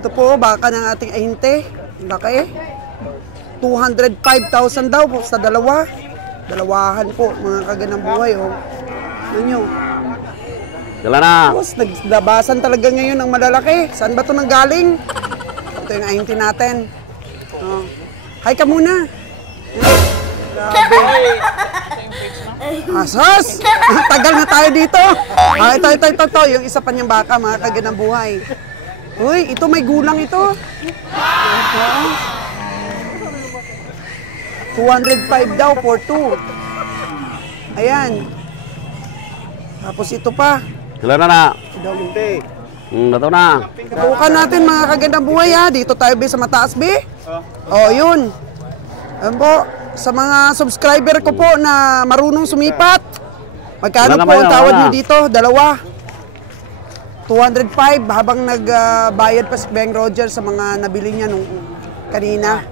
Ito po, baka ng ating ahinte. Laki. 205,000 daw po sa dalawa. Dalawahan po, mga kaganang buhay. Oh. Ano nyo? Dala na. Tapos, naglabasan talaga ngayon ng malalaki. Saan ba ito nanggaling? Ito yung ahinte natin. Oh. Hi ka muna. Grabe. Asas! Tagal na tayo dito. Ito. Yung isa pa niyang baka, mga kaganang buhay. Uy, ito may gulang ito. 205 daw for 2. Ayan. Tapos ito pa. Dala na. Ito na. Tutukan natin, mga kagandang buhay, ha. Dito tayo, be, sa mataas, be. Oh, yun. Ayan po, sa mga subscriber ko po na marunong sumipat. Magkano po ang tawad nyo dito? Dalawa. 205 habang nagbayad pa si Beng Roger sa mga nabili niya nung kanina.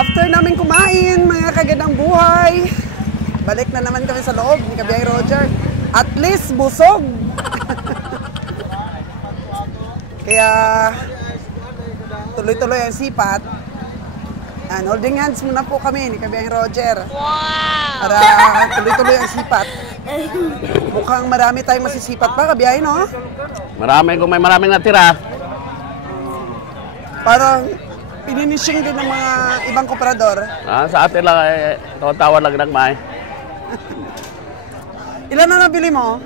After namin kumain, mga kagandang buhay, balik na naman kami sa loob ni Kabiyang Roger. At least busog. Kaya tuloy-tuloy ang sipat. And holding hands muna po kami ni Kabiyang Roger. Para tuloy-tuloy ang sipat. Mukhang marami tayong masisipat pa, Kabiyang, no? Marami, kung may maraming natira. Parang pininishing din ng mga ibang komprador. Sa atin lang, tawad lang ng may. Ilan na nabili mo?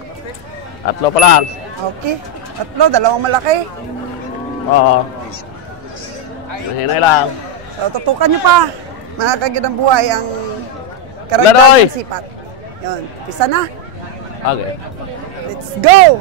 3 pa lang. Okay. 3, dalawang malaki. Oo. Nahinay lang. So, tutukan nyo pa, mga kagandang buhay, ang karagdagang sipat. Yun, pisa na. Okay. Let's go!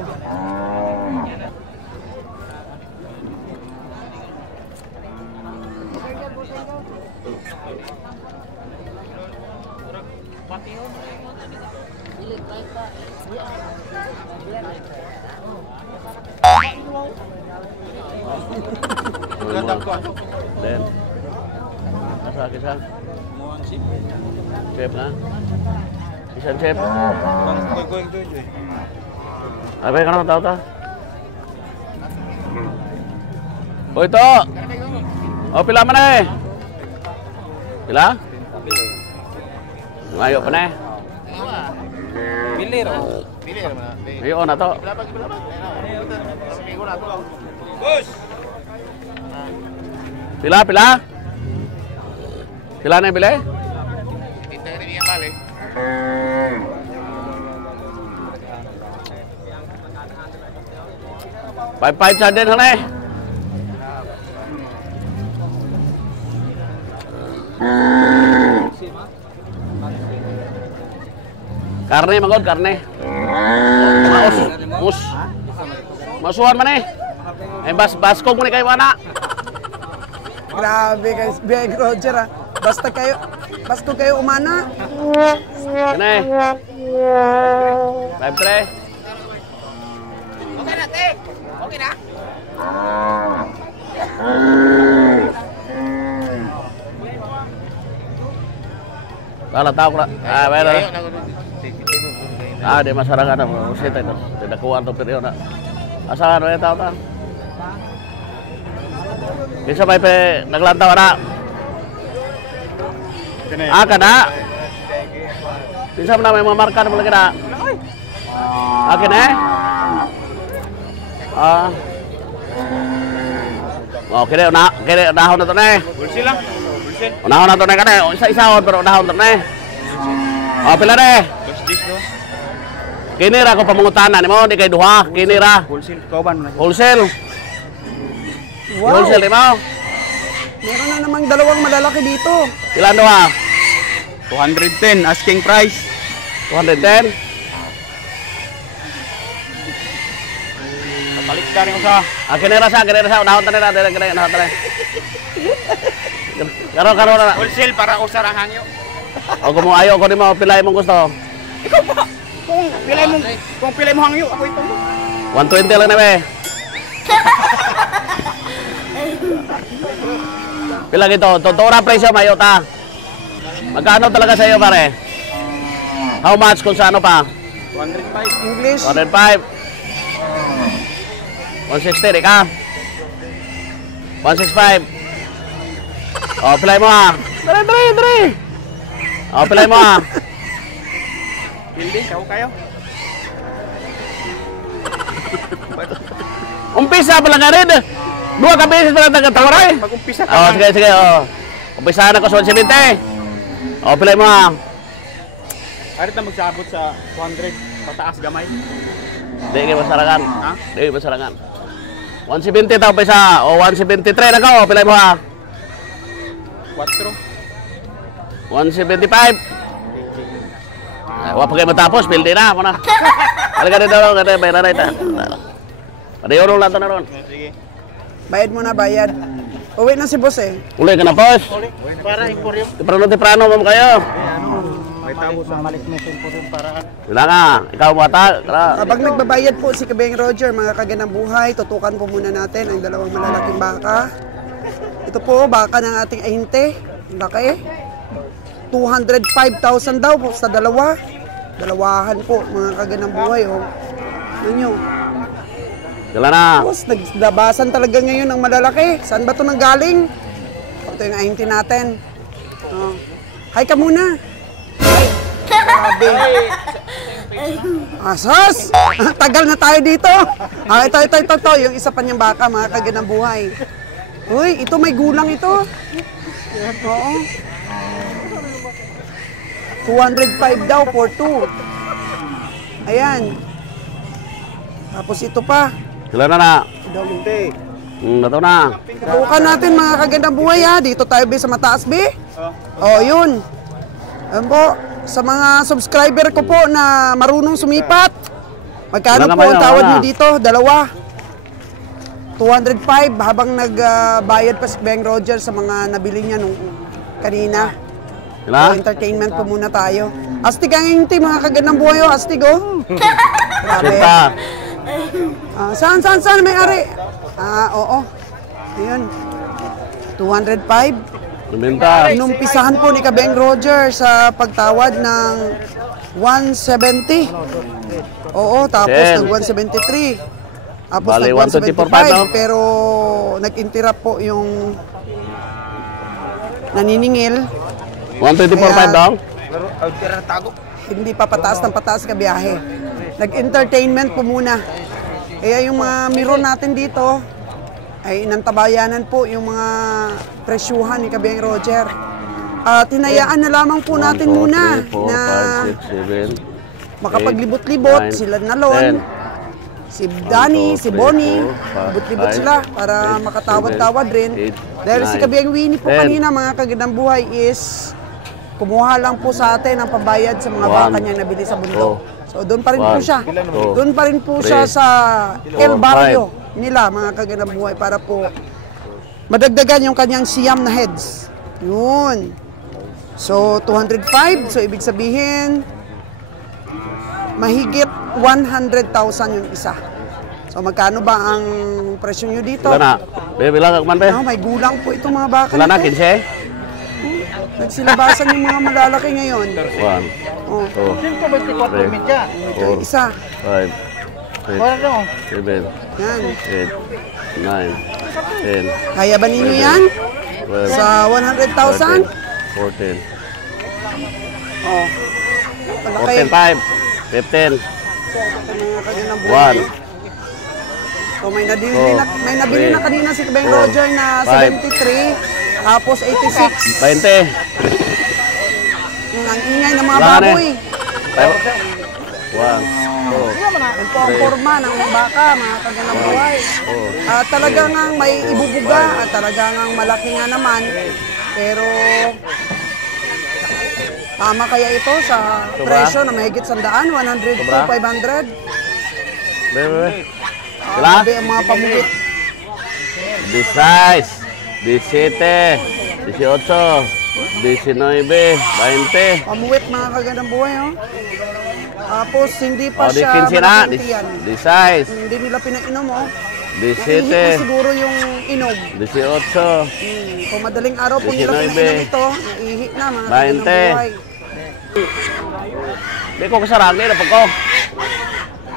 Then, kisah. Chef na. Isang chef. Apa yang kamu tahu tak? Oh itu. Oh pila mana eh? Pila? Ayo pa na eh. Pilir mana? Ayo na to. Pila? Pila na bili? Kita ini yang balik. Five sa din na eh. Karne magod, karne. Mus. Masuhan man eh. Baskog mo ni kayo anak. Grabe guys, Beng Roger, ha. Basta kayo umana. Ano eh? 5-3. Okay na, te. Okay na. Kala tahu ko na. Di masyarakat na mo. Usita ito. Tidak kuwan ito pero na. Asahan na ito. Bisa ba naglantaw na? Kada. Bisa mo na may mamarka na mo lagi na. Akin eh? Kaya unahon na ito na eh. Bulsil lang. Bulsil. Unahon na ito na eh. Isa-isahon pero unahon ito na eh. Pila na eh. Kinira ko pamungutanan mo, di kay duha. Kinira. Bulsil. Kauban mo na. Wholesale. Wow! Wholesale mo. Meron na namang dalawang malalaki dito. Ilan duha? 210 asking price. 210. Balik ka rin usa. Kinira sa. Unahon ta nila. Unahon ta nila. Karo na. Wholesale para usar ang hangyo. O kung mo ayaw ko di mo pilay mong gusto. Ikaw pa. Kung pilay mo hangyo, ako ito. 120 lang na be. Pila ito? Totoo na presyo, mayota. Magkano talaga sa iyo, pare? How much kung sa ano pa? 105. English. 105. 160, ka? 165. O, pilay mo ha. Dali. O, pilay mo ha. Hindi, kayo. Umpisa pa lang ka rin. 2 ka beses pa lang nagkatawaray. Pag-umpisa ka. O, sige. O. Umpisahan ako sa 170. O, pilay mo ha. Arit na magsabot sa 200. Pataas gamay. Hindi kayo masarangan. Ha? Hindi kayo masarangan. 170 tao pa isa. O, 173 na ka. O, pilay mo ha. 4. 175. Ay, wala pa kayo matapos. Pildi na. Muna. Halika dito. Kaya bayaran na ito. Padayon lang ito na ron. Sige. Bayad mo na, bayad. Uwi na si boss eh. Uli ka na, boss. Para imporium. Tiprano mo kayo. May tabo sa malik na imporium para. Wala nga. Ikaw mata. Tara. Habang nagbabayad po si Kabeng Roger, mga kaganang buhay, tutukan po muna natin ang dalawang malalaking baka. Ito po, baka ng ating ahinte. Laki. 205,000 daw po sa dalawa. Dalawahan po, mga kaganang buhay. Oh. Ano nyo? Wala na. Tapos, naglabasan talaga ngayon ng malalaki. Saan ba ito nanggaling? Ito yung ahinte natin. Oh. Hi ka muna. Hi. Grabe. Asas! Tagal na tayo dito. Ito. Yung isa pa niyang baka, mga kaganang buhay. Uy, ito may gulang ito. Oo. 205 daw for 2. Ayan. Tapos ito pa. Wala na. Hindi. Ito na. Tutukan natin mga kagandang buhay ha. Dito tayo sa mataas be. Oh, yun. Ayan po. Sa mga subscriber ko po na marunong sumipat. Magkano po ang tawad nyo dito? Dalawa. 205 habang nagbayad pa si Beng Roger sa mga nabili niya nung kanina. Wala? So, entertainment po muna tayo. Astig ang hinti mga kagandang buhay oh. Astig oh. Grabe. Sita. Saan may ari? Oo. Ayun. 205. Benta. Inumpisahan po ni Kabeng Roger sa pagtawad ng 170. Oo, tapos Ten. ng 173. Tapos Bale, ng 124.5, 175. no? Pero nag-interrupt po yung naniningil. 124.5 daw? Pero tira tago. Hindi pa pataas ng pataas ka biyahe. Nag-entertainment po muna. Kaya yung mga miro natin dito ay inantabayanan po yung mga presyuhan ni Kabeng Roger. At hinayaan na lamang po natin muna na makapaglibot-libot sila Nalon, si Danny, si Bonnie, libot-libot sila para makatawad-tawad rin. Dahil si Kabeng Winnie po kanina mga kagandang buhay is kumuha lang po sa atin ang pambayad sa mga baka niya nabili sa bundok. So doon pa rin po siya. Doon pa rin po siya sa El Barrio nila mga kagandang buhay para po madagdagan yung kanyang siyam na heads. Yun. So 205, so ibig sabihin mahigit 100,000 yung isa. So magkano ba ang presyo nyo dito? Wala na. Be, bilang man be. May gulang po itong mga baka. Wala na, nito. 15? Nagsilabasan yung mga malalaki ngayon. 1, Oh. 2, 3, 4, Isa. 5, 6, 7, Yan. 8, 9, 10, Kaya ba ninyo yan? 12, Sa 100,000? 14, Oh. Malaki. 14, 5, 15, Mga kagandang buhay. 1, So may nabili na kanina si Kabeng Roger na 73, tapos 86. 20. Ang ingay ng mga Wala na. baboy. 1, 2, Yan po ang forma ng baka, mga kagandang buhay. At talagang ang may ibubuga, at talagang ang malaki nga naman. Pero tama kaya ito sa presyo na mahigit 100, 100 to 500? Bebe. Grabe ang mga pamulit. 16, 17, 18, 19, 20. Pamuwit mga kagandang buhay, oh. Tapos hindi pa O, di siya 15 na. malaking tiyan. 16. Hindi nila pinainom, oh. 17. Naihi na siguro yung inom. 18. Kung madaling araw po nila 19. pinainom ito, naihi na mga 20. kagandang buhay. Di ko kasarang na po ko.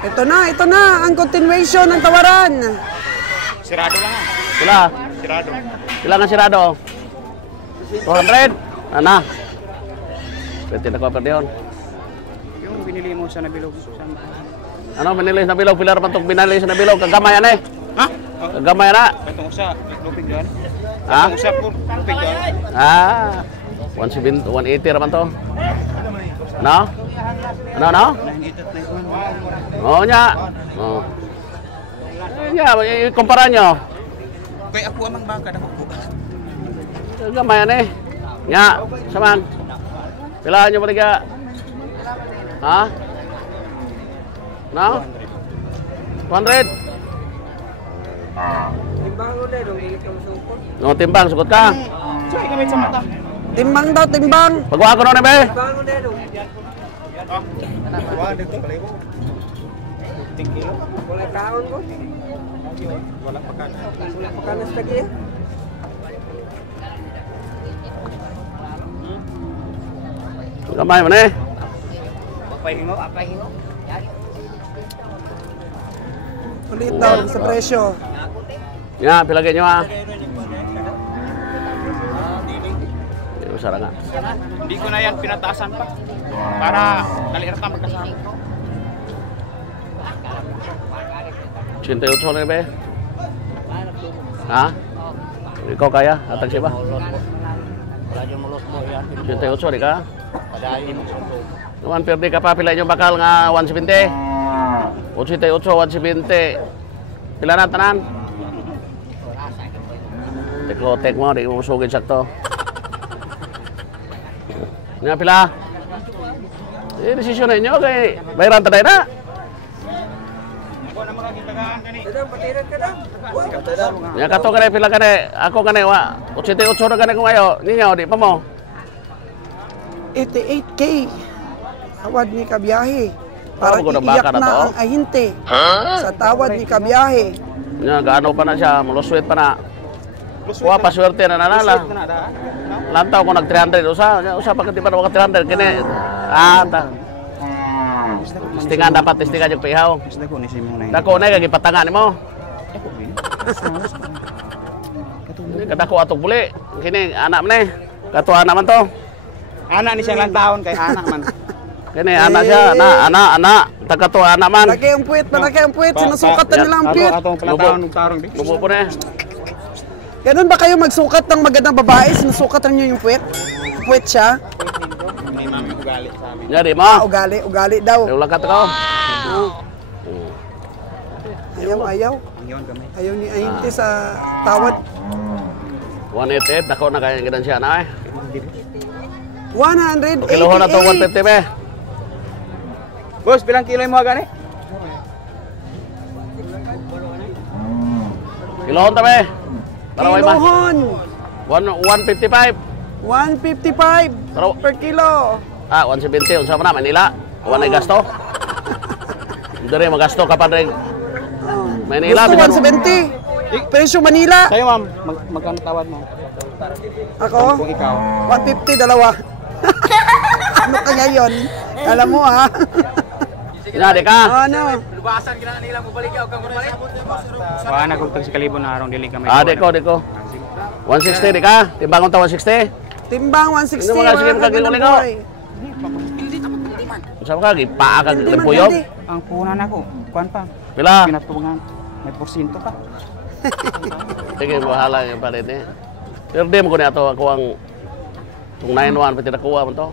Ito na, ang continuation ng tawaran. Sirado lang ah. Sila. Sirado. Sila nga sirado. 200. Ana. Pwede na ko pa diyon. Yung binili mo sa nabilog. Ano binili sa bilog? Pilar man itong binali sa bilog. Kagamay yan eh. Ha? Kagamay na. Itong usa, lupig doon. Ha? Itong usa po, lupig doon. Ah. 180 naman to. Ano? Ano? Oo niya. Oo. Nya, ikumpara nyo. Kaya ako amang baka na ako. Kagamay yan eh. Nya, saman. Pilaan nyo matiga. Ha? No? 200. Timbang mo dahil, nung ingit ka masukot. No, timbang, sugot ka. So, ikamit sa mata. Timbang daw, timbang. Pagawa ko na be. Timbang mo dahil, Wala dito pala ko. 10 kilo. wala kaon ko. Wala pa ka. Wala pakanas lagi. Kagamay man eh. Papahingo. Ulit daw sa presyo. Nya, pilagay nyo ha. Hindi ko sarang nga. Hindi ko na yan pinataasan pa. Para nalirata magkasama. 88 na be. Ha? Ikaw kaya? Atang siya ba? 88 di ka? Naman perdi ka pa, pila nyo bakal nga 170. 88, 170. Pila na tanan? Teklotek mo, di mo masugin sakto. Nga pila? Desisyon ninyo kay bayaran taday na. Dadang, patiran ka daw. Nya kato kanay pila kanay, ako kanay wa 88 na kanay kung ayo. Ninyo di pa mo. 88K. Tawad ni kabiyahe. Para Ako, iiyak baka na na to. ang ahinte. Sa tawad ni kabiyahe. Nya gaano pa na siya, maluswit pa na. Kuha pa swerte na nalala. Lantaw ko nag 300 usa pa kati pa na 300 kini. Ta. Testingan dapat testingan yung pihaw. Gusto ko ni Simon na. Dako na kay patangan nimo. Kadako atok buli. Kini anak man eh. Kato anak man to. Anak ni siya lang taon kay anak man. Kini anak siya, anak. Tagato anak man. Malaki ang puwit. Sinusukat na nila ang puwit. Atong pala taon ng tarong di. Lubo po na eh. Ganun ba kayo magsukat ng magandang babae? Sinusukat niyo yung puwit? Puwit siya? May mami ugali sa amin. Jadi mo. Ugali daw. Ulang ka ko. Ayaw. Ang yun kami. Ayaw ni ahinte sa tawad. 188 dako na kay gidan siya na eh. 188. Kilohon na to 150 be. Boss, bilang kilo mo gani? Kilohon ta be. Para way man. Kilohon. 155. 155 Pero per kilo. 170 unsa man na Manila. Wala na gasto. Dire magasto ka pa rin. Manila Gusto 170. Presyo Manila. Sa'yo ma'am, magkano tawad mo? Ako? Kung ikaw. 150, dalawa. Ano kaya yun? Alam mo ha? Ina ka. Ano? Wala na kung tag si Kalibon na arong dili kami. Deko. 160 di ka? Timbangon ta 160. Timbang 160. Ano mga sige magkagilong ko? Unsa ka gipaa ka puyog? Ang punan ako, kuan pa. Pila? Pinatungan. May porsyento pa. Sige bahala yung palit eh. Pero di mo ko ato ako ang tung 91 pati nakuha mo to.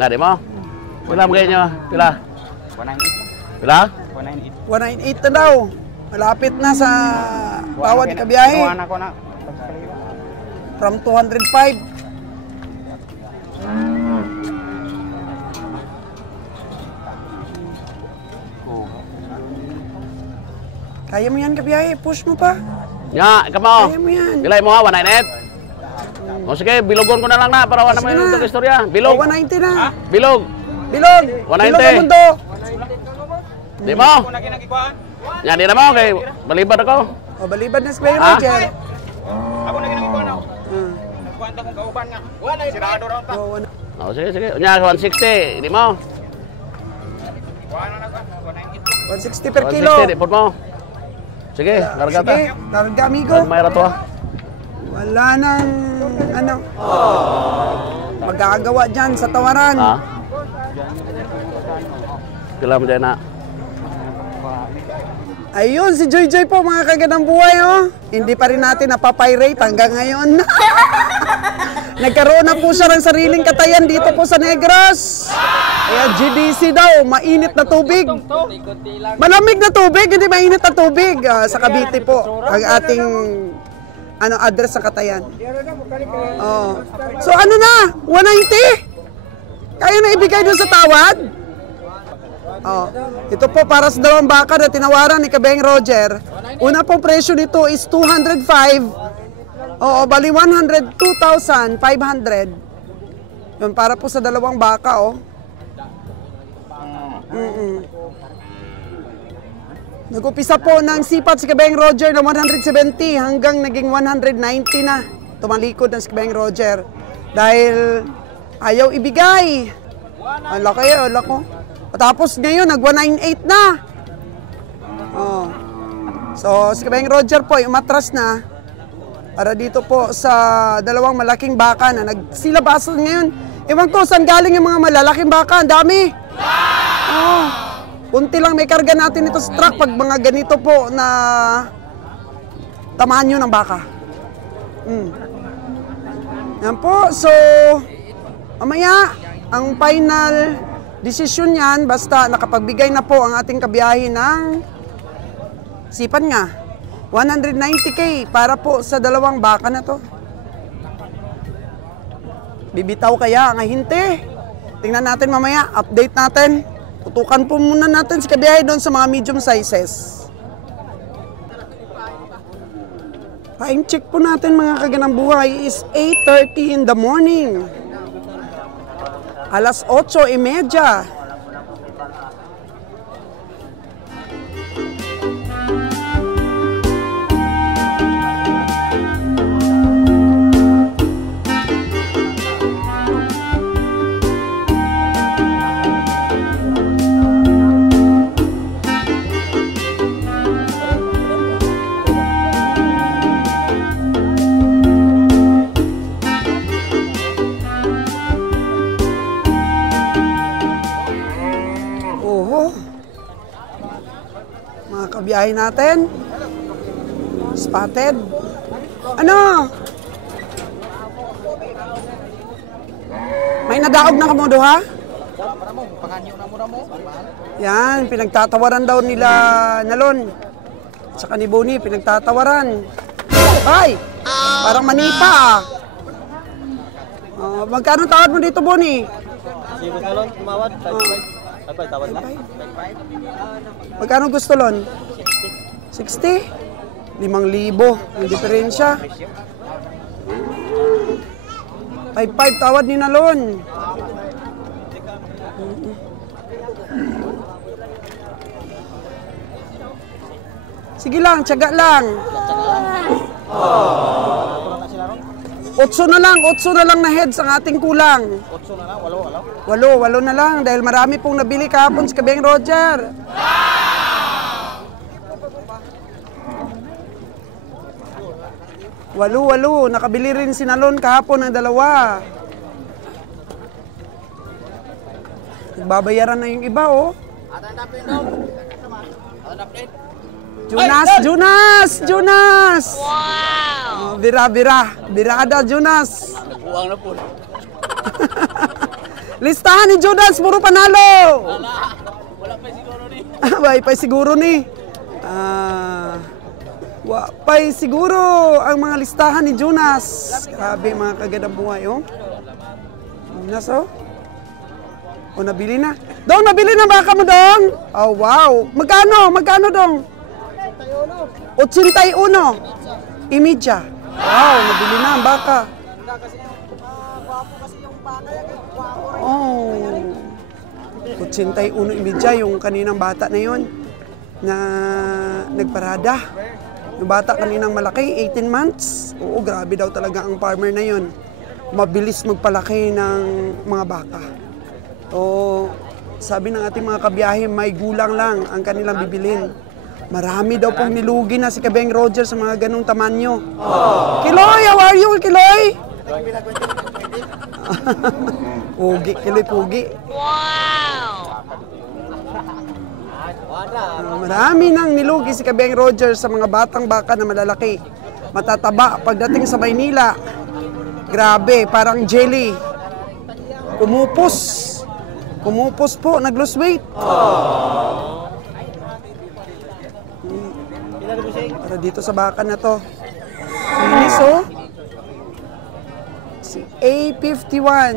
Nga di mo? Pila mo ganyan? Pila? 198. Pila? 198. 198 na daw. Malapit na sa tawad kabiyahe. Inuwan ako na. Tag si Kalibon. From 205. Kaya mo yan kabiyahe. Push mo pa. Nya, kamo. Kaya mo yan. Pila mo ha 198? O sige, bilogon ko na lang na para wala Sige naman na. yung istorya. Bilog. 190 na. Bilog. Bilog! 190. Bilog ang mundo! Di mo? Kung lagi nagikuhaan. Yan, di na mo. Kay balibad ako. O, balibad na si Kuya Ah? Roger. Ako lagi nagikuhaan ako. Hmm. Nagkuhan kong kauban nga. Sirado raw ta. O, Oh, sige, sige. Nya, 160. Di mo? Kuhaan na nagkuhan. 160 per kilo. 160, di po mo. Sige, larga ta. Sige, larga amigo. Mayra to ah. Wala nang, ano, magagawa dyan sa tawaran. Ha? Kailan mo dyan na? Ayun, si Joy Joy po, mga kagandang buhay, oh. Hindi pa rin natin napapirate hanggang ngayon. Nagkaroon na po siya ng sariling katayan dito po sa Negros. Kaya GDC daw, mainit na tubig. Malamig na tubig, hindi mainit na tubig. Sa Cavite po, ang ating address sa katayan. Oh. So ano na, 190? Kaya na ibigay doon sa tawad? Oh. Ito po para sa dalawang baka na tinawaran ni Kabeng Roger. Una pong presyo nito is 205. Oo, bali 102,500. Yun, para po sa dalawang baka, oh. Nag-upisa po ng sipat si Kabeng Roger na 170 hanggang naging 190 na. Tumalikod na si Kabeng Roger. Dahil ayaw ibigay. Ang laki, ang laki. Tapos ngayon, nag-198 na. Oh. So, si Kabeng Roger po, umatras na. Para dito po sa dalawang malaking baka na nagsilabasan ngayon. Ewan ko, saan galing yung mga malalaking baka? Ang dami. Oh. Kunti lang may karga natin ito sa truck pag mga ganito po na tamanyo ng baka. Yan po. So, mamaya, ang final desisyon niyan, basta nakapagbigay na po ang ating kabiyahe ng sipan nga. 190K para po sa dalawang baka na to. Bibitaw kaya ang hinte? Tingnan natin mamaya, update natin. Tutukan po muna natin si kabiyahe doon sa mga medium sizes. Time check po natin mga kaganang buhay is 8:30 in the morning. Alas 8:30. Biyahe natin. Spotted. Ano? May nadaog na kamodo ha? Yan, pinagtatawaran daw nila Nalon. At saka ni Bonnie, pinagtatawaran. Ay! Parang manipa ah. Magkano tawad mo dito, Bonnie? Si Nalon, tumawad. 5 tawad na. Magkano gusto, Lon? 60? 5,000 ang diferensya. 5,500 tawad ni Nalon. Sige lang, tiyaga lang. 8 na lang na heads ang ating kulang. 8 na lang, 8 8 na lang dahil marami pong nabili kahapon si Kabeng Roger. Walo, nakabili rin si Nalon kahapon ng 2. Nagbabayaran na yung iba, oh. Jonas! Wow! Birada, Jonas. Nagbuang na po. Listahan ni Jonas, puro panalo. Wala pa siguro ni. Wala pa siguro ni. Wapay siguro ang mga listahan ni Jonas. Grabe mga kagandang buhay, oh. Jonas, oh. O, nabili na. Dong, nabili na baka mo, Dong? Oh, wow. Magkano, Dong? 81. Imidya. Wow, nabili na ang baka. Oh. 81.5 yung kaninang bata na yon na nagparada. Yung bata kaninang malaki, 18 months. Oo, grabe daw talaga ang farmer na yon. Mabilis magpalaki ng mga baka. O, sabi ng ating mga kabiyahe, may gulang lang ang kanilang bibilhin. Marami daw pong nilugi na si Kabeng Roger sa mga ganung tamanyo. Kiloy, how are you, Kiloy? Pugi, Kiloy, pugi. Marami nang nilugi si Kabeng Roger sa mga batang baka na malalaki. Matataba pagdating sa Maynila. Grabe, parang jelly. Kumupos. Kumupos po, nag-lose weight. Para dito sa baka na to. Finish, oh. Si A51.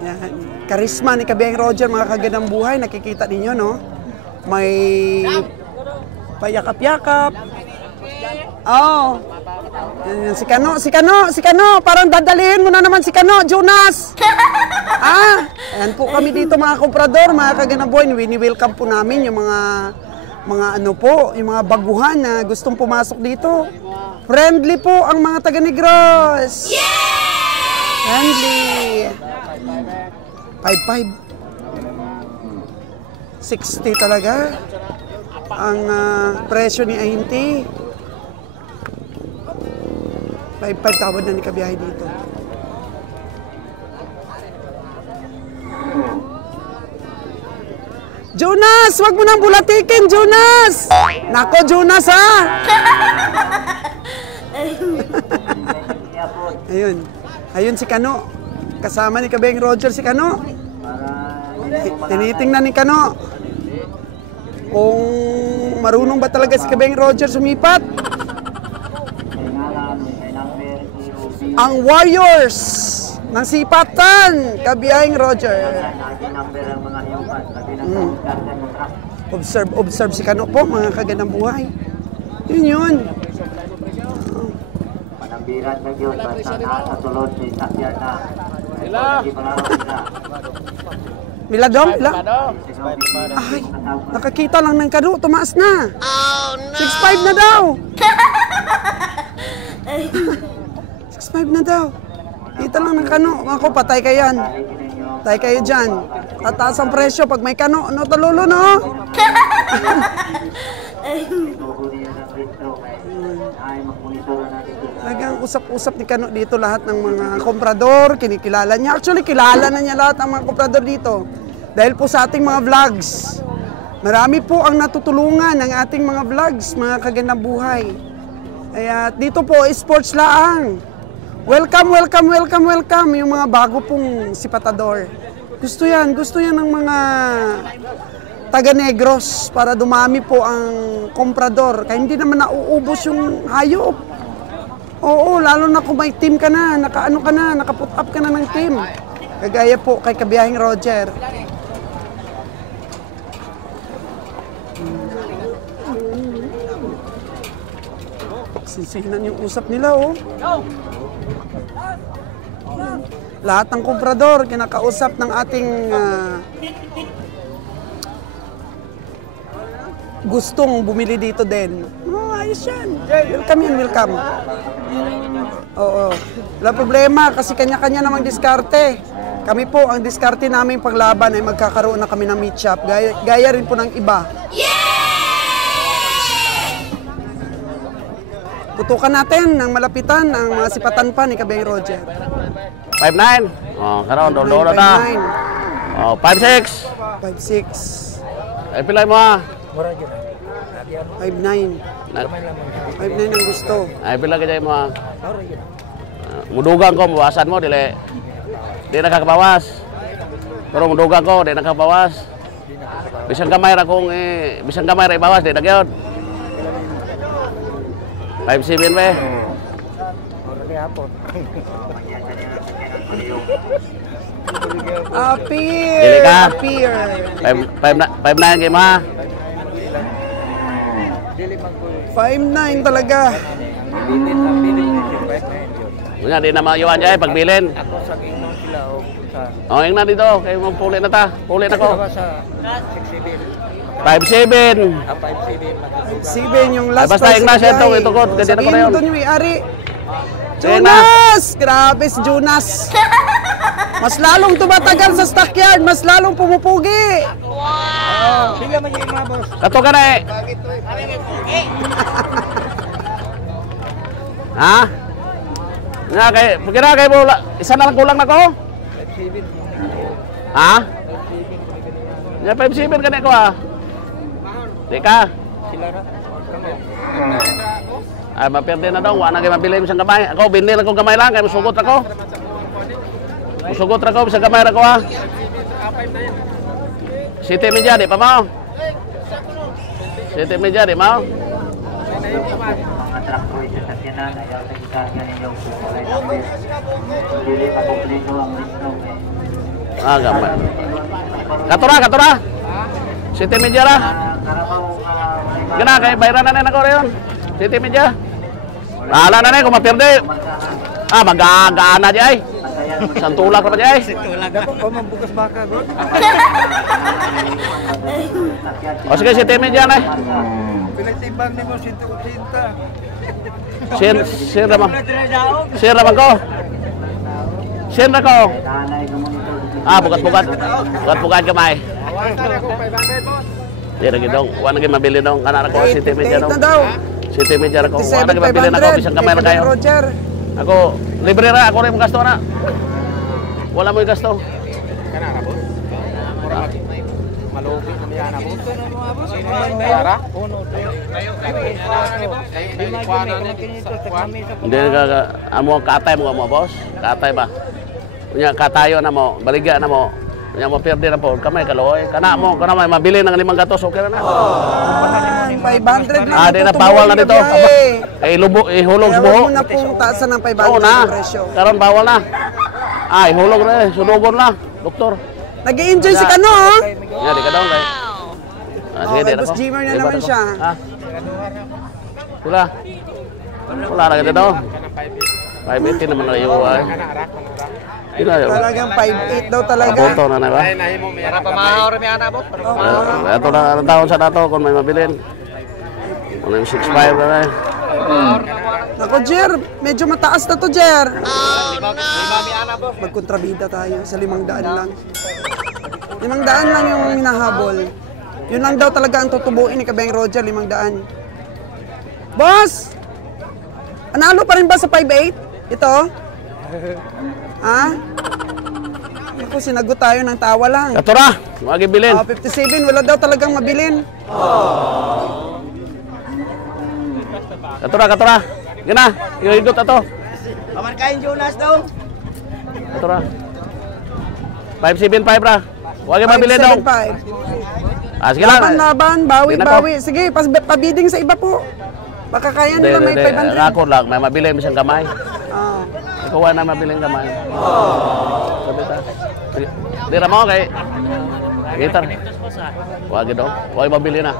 Yan. Karisma ni Kabeng Roger, mga kagandang buhay. Nakikita ninyo, no? May payakap-yakap. Oh. Yan, si Kano. Parang dadalihin mo na naman si Kano, Jonas. Ayan po kami dito, mga komprador, mga kagandang buhay. Wini-welcome po namin yung mga ano po, yung mga baguhan na gustong pumasok dito. Friendly po ang mga taga-Negros. Friendly. 5-5. 60 talaga ang presyo ni Ahinti. 5-5 tawad na ni kabiyahe dito. Jonas, wag mo nang bulatikin, Jonas! Nako, Jonas, ha? Ayun si Kano. Kasama ni Kabeng Roger si Kano. Tinitingnan ni Kano kung marunong ba talaga si Kabeng Roger sumipat. Ang Warriors ng sipatan, Kabeng Roger. Observe si Kano po, mga kagandang buhay. Yun. Panambiran na yun, basta nasa tulod si sakyan na. Miladong? Ay, nakakita lang ng Kano, tumaas na. 6-5 na daw. 6-5 na daw. Kita lang ng Kano. Ako, patay kayo yan. Patay kayo dyan. Tataas ang presyo pag may Kano. Ano, talulo, no? Talagang usap-usap ni Kano dito lahat ng mga komprador. Kinikilala niya. Actually, kilala na niya lahat ng mga komprador dito. Dahil po sa ating mga vlogs. Marami po ang natutulungan ng ating mga vlogs, mga kagandang buhay. Kaya dito po, sports laang. Welcome yung mga bago pong sipatador. Gusto yan ng mga taga-Negros para dumami po ang komprador. Kaya hindi naman nauubos yung hayop. Oo, lalo na kung may team ka na, nakaput up ka na ng team. Kagaya po kay Kabiyahing Roger. Sisihinan yung usap nila, oh. Lahat ng komprador, kinakausap ng ating gustong bumili dito din. Oh, ayos yan. Welcome. Oo. Wala problema kasi kanya-kanya namang diskarte. Kami po, ang diskarte namin paglaban ay magkakaroon na kami ng meat shop. Gaya rin po ng iba. Putukan natin ng malapitan ang mga sipatan pa ni Kabeng Roger. 5-9. Oh, karon dolo na. Oh, 5-6. 5-6. Ay pilay mo ah. 5-9. 5-9 ang gusto. Ay pilay kay mo ah. Mudugang ko mabawasan mo dili. Di nakakabawas. Pero mudugang ko di nakakabawas. Bisang gamay ra kung bisang gamay ra ibawas di nagyod. 5-7 be. Appear. 5-9 kay ma. 5'9 talaga. Nga, di na maiwan dyan, pagbilin. Ako sa Ingnon sila o sa O, yung na dito, kayo mong puli na ta. Puli na ko. sa 6'7". 5'7". Ang 5'7". 7 yung last Basta price. Ignacio, ito, ibigay. ito ko, ganyan ako na Sabihin yun. mo doon yung may-ari. Sige na. Jonas! Grabe si Jonas. Mas lalong tumatagal sa stockyard, mas lalong pumupugi. Sila man yung mga boss. Kato ka na eh. Ha? Nga, kaya kayo mo, isa na lang kulang na ko? 5'7". Ha? Nga, 5'7 ka na ko ah. Di ka? Sila na. Ay, maperde na daw. Wala na kayo mabili mo isang gamay. Ako, binili lang kong gamay lang. Kaya masugot ako. Masugot ako. Isang gamay lang ko ha. City Media, di pa mo? City Media, di mo? Mga truck po sa sakyanan, ayaw sa kita ninyong sukulay number. Hindi makumpleto ang listaw eh. Ah, gamay. Katura. City Media ra. Gana, kaya bayaran na ako rin. City Media. Bahala na kung mapirde. Ah, mag-aagaan na di ay. Santulak na pa di ay. Dapat ko mambukas baka bro. O sige, City Media na. Pinagtimbang ni mo 180. Sir naman. Sir naman ko. Sir na ko. Ah, bukat-bukat. Bukat-bukat kamay. Di lagi dong. Wala naging mabili dong. Kanan ako City Media 8 dong. na daw. City Media ako. Wala naging mabili na ako. Bisang kamay na kayo. Roger. Ako, libre na. Ako rin yung gasto na. Wala mo yung gasto. Malubi na miyan ako. Para? Hindi ka, amo katay mo mo, boss. Katay ba? Kunya katayo na mo, baligya na mo. Kunya mo perde na po. Kamay kaloy. Kana mo, kana may mabili ng 5 gatos, okay na. 500 na. Ah, di na bawal na dito. Eh lubo, ihulog Kaya mo. huwag mo na pong taasan ng 500 Oo na. ang presyo. Karon bawal na. Ah, ihulog na, sunugon na. Doktor. Nag-i-enjoy si Kano, oh. Ya, di ka daw kay. Ah, sige, Okay, di na Boss ko. Jimmer na Di ba naman ako? siya. Ha? Sila. Wala na kita daw. 580 naman na iyo ay. Sila yun. Talagang 5'8 daw talaga. Aboto na na ba? Para pamahawar miyan na po. Ito na ang taon sa dato kung may mabilin. Kung may 6'5 na na. Ako, Jer, medyo mataas na to, Jer. Miyan po. Magkontrabida tayo sa 500 lang. 500 lang yung hinahabol. Yun lang daw talaga ang tutubuin ni Kabeng Roger, 500. Boss! Analo pa rin ba sa 5'8"? Ito? Ha? Ako, sinagot tayo ng tawa lang. Katura, magibilin. 57, wala daw talagang mabilin. Katura. Gina, igot ato. Paman kain Jonas daw. Katura. 575 ra. Huwag yung mabili daw. 575. Ah, sige lang. Laban, Hindi na bawi. Sige, pabiding sa iba po. Baka kaya nila may 500. Ako lang, may mabili mo siyang gamay. Ah. Ikaw na mabili ang gamay. Sabi ta. Di ra mo kay. Gitar. Huwag daw. Huwag mabili na.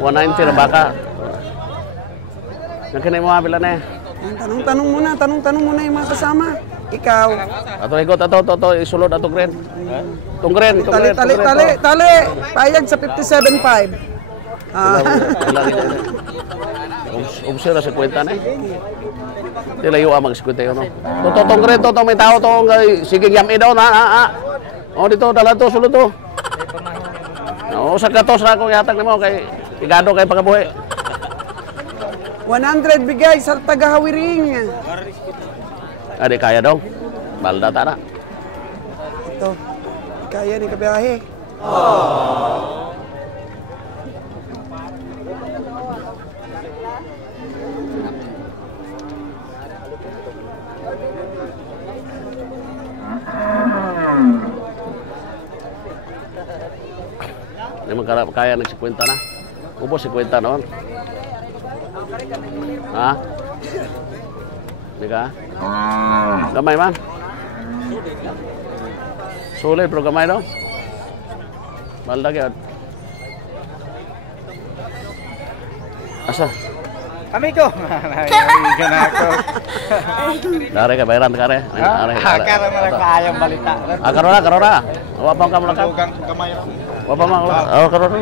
190 na baka. Nagkinay mo mabila na eh. Tanong muna yung mga kasama. Ikaw. Ato ikot ato isulod ato green. Tung green. Tali. Payag sa 57.5. Ah. Ubsira sa kwenta na eh. Tila yung amag sa kwenta yun. Totong green to, may tao to. Sige, yami daw na. O dito, dala to, sulod to. O sa gatos na ako yatag ni mo kay igado kay pagkabuhi. 100 bigay sa tagahawiring. Adi kaya daw. Balda ta na. Ito. Kaya ni kabiyahe. Hindi mo kaya nagsikwenta na. Ubos si kwenta noon. Ha? Hindi ka? Gamay man? Sulit pero gamay daw? Balda gyud. Asa? Kami ko. Naiigan ako. Dari ka bayaran kare. Akara malang kaayang balita. Karora. Wa pa ka mulakan. Tugang gamay ra. Wa pa mang. Oh, karora.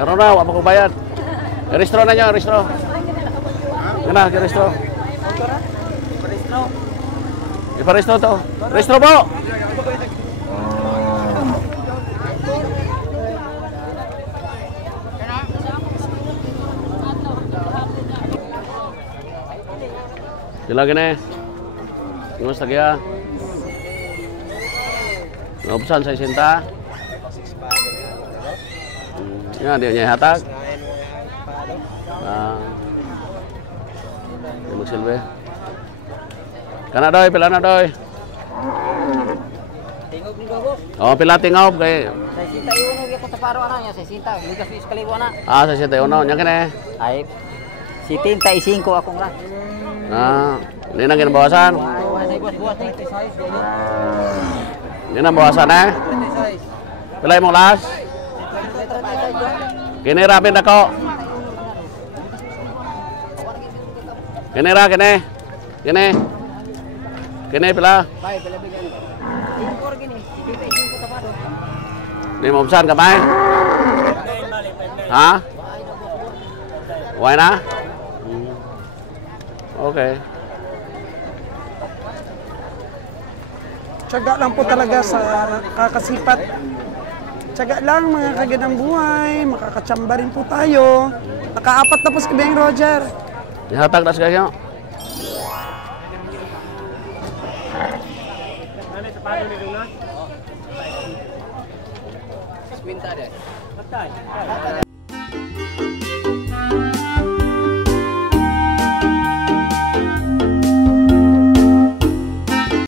Karora, wa pa ko bayad. Restro na nyo, restro. Gana, restro. Iparestro to. Restro po! Sila gini. Kumusta kaya? Naubusan sa isinta. Yan, dia niya hatag. Magsilbi. Kana doy, pila na doy. Tingog ni Bobo. Oh, pila tingog kay. Sa sinta iuno gyud ta paro ana nya sa sinta, ligas ni iskaliwa na. Ah, sa 71 nya kene. Ay 75 akong ra. Ini na ginabawasan. Ay buwas-buwas ni size ganyan. Ini na bawasan eh. Pila imong las? Kini rapin ako. Kini ra kini. Kini. Kini pila? Bay pila bigan. Tingkor gini, 75 ta paro. Di mo ubusan kamay? Ha? Why na? Okay. Tiyaga lang po talaga sa kakasipat. Tiyaga lang mga kagandang buhay, makakatsamba rin po tayo. Nakaapat na po si Beng Roger. Ihatag na sa kayo. Kwenta deh.